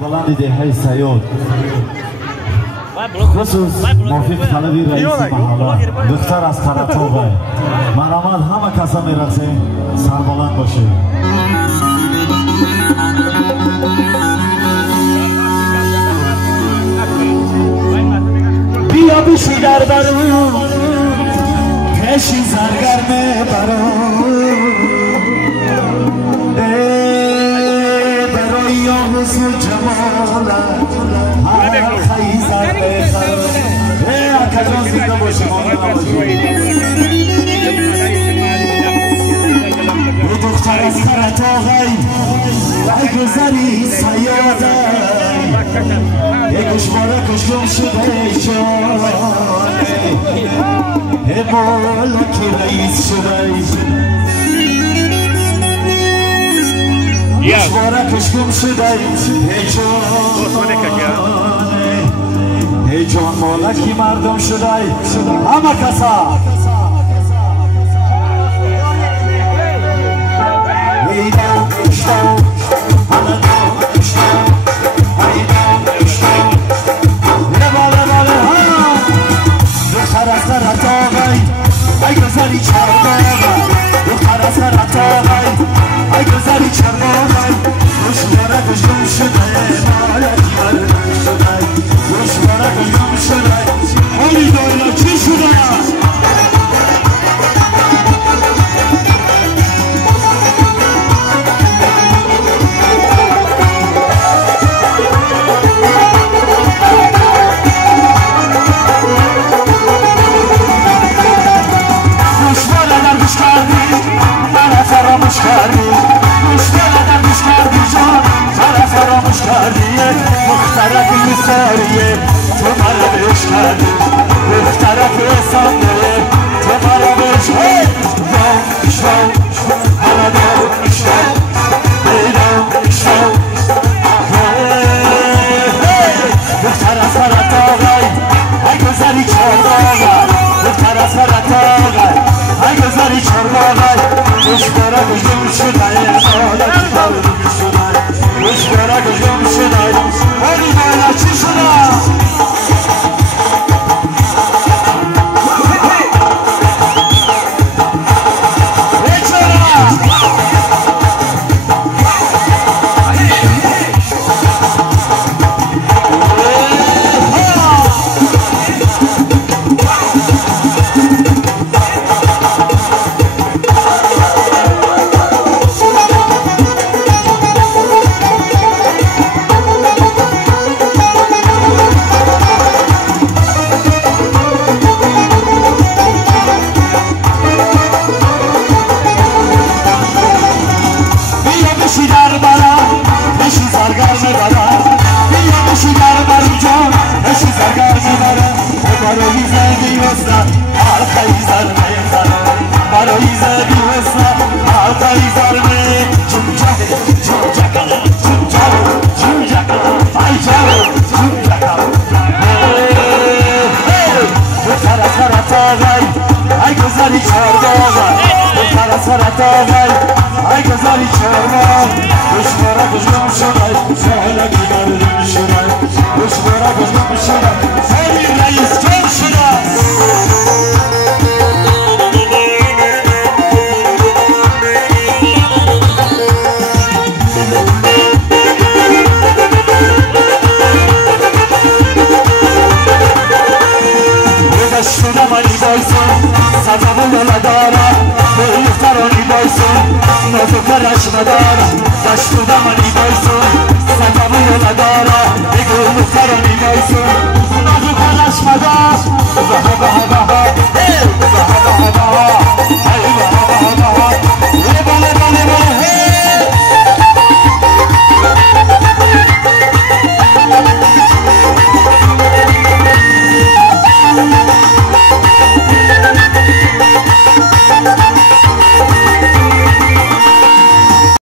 بلند دههای سیاد خصوص موفق طلبی رئیس محله دختر از قرطاغ مرامت همه کسا میرقصه سربلند باشه بیا بشی در برون کشی زرگرمه برون برای یاموز و جمالت هر خیزر بخر اکجان زنده باشه به دختر از قرطاغ ای گذری سیاده ای گوشواره کشگم شده جانه ای بالا که رئیس شده گوشواره کشگم شده ای جانه ای جان مالکی مردم شده همه کسا ای دام اشتام همه دام اشتام ای دام اشتام باله باله ها دختر از قرطاغ ای گذری چرباغ دختر از قرطاغ ای گذری چرباغ گوشواره کشگم شده مالکی مردم شده گوشواره کشگم شده حالی دایلا چی شده فراموش کردی مشکل دردش کردی جان مرا فراموش کردی مخترق میساریه تو مرا بهش کردی مخترق حسابه تو مرا بهش دام شو مرا دام شو دام شو مختر از قرطاغ ای گذری چهارباغ مختر از قرطاغ ای گذری چهارباغ گوشواره کشگم شده حالت کردم شده گوشواره کشگم شده حالی بالا چی شده داشت